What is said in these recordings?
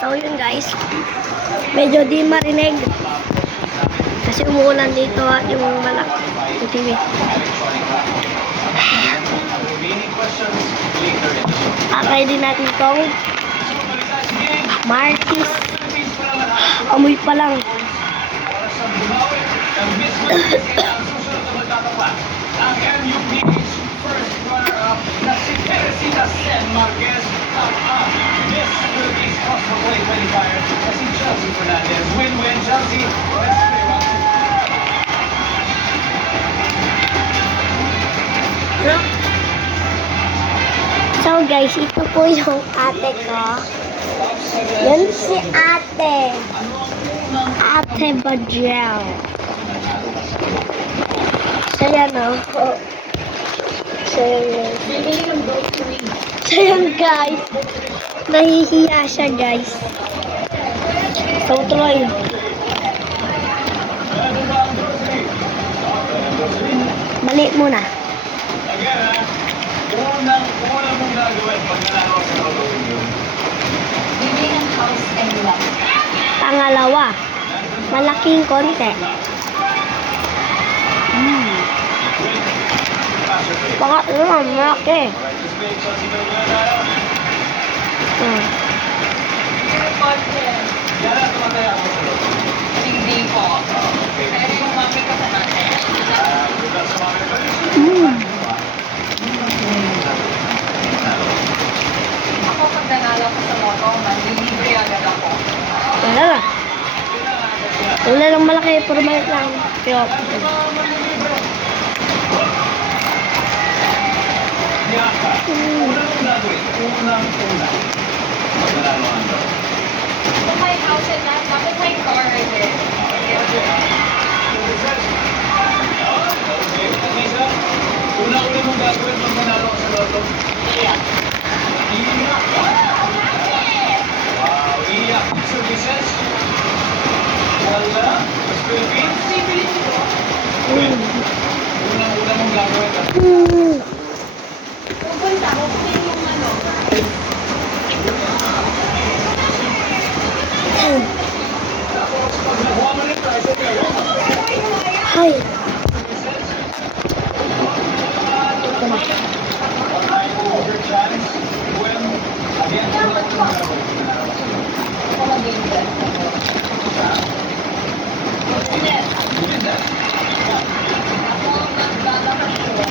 So yun guys, medyo di marinig kasi umuulan dito at yung yung TV. Akay din natin itong Martis. Amoy pa lang. Ang MUPH first runner-up na si Teresita Sen Marquez at ang Miss Philippines Cosmoplay qualifier na si Chelsea Fernandez. Win-win, Chelsea. Let's play round 2. So guys, ito po yung ate ko. Yan si ate. Ate Bajel. So yan o. So yan guys. Nahihiya siya guys. So tuloy. Bali muna. Unang mong gagawin pag nanalo sa lolo yun. Bibili ng house and lot. Pangalawa, malaking konti. Pangatlo naman, malaki. Hindi po. Pero yung mami ko sa natin. Ako pag nanalo ko sa loto, manlilibre agad ako. Wala na. Wala lang malaki, puro maliit lang. Pero, Kung may house and lot, bakit may car right there? Una-una mong gagawin pag nanalo ka sa loto. Iyak. Iyak. Wow, iyak. Services. Wala. Mas Philippines. Una-una mong gagawin. Pupunta ko, kunin yung ano. Pag nakuha mo rin prize, okay. hi. Ako mag-game dyan. Ako magbabakas ko.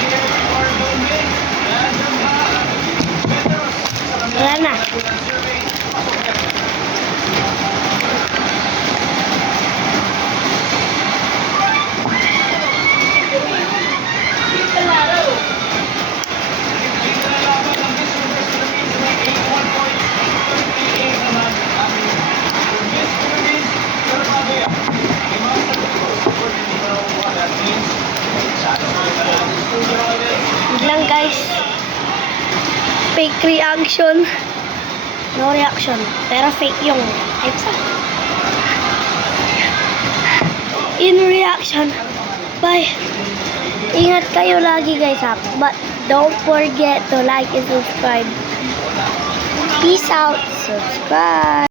Share or donate. Wala na. Yun lang guys. Fake reaction. No reaction. Pero fake yung in reaction. Bye. Ingat kayo lagi guys ha. But don't forget to like and subscribe. Peace out. Subscribe.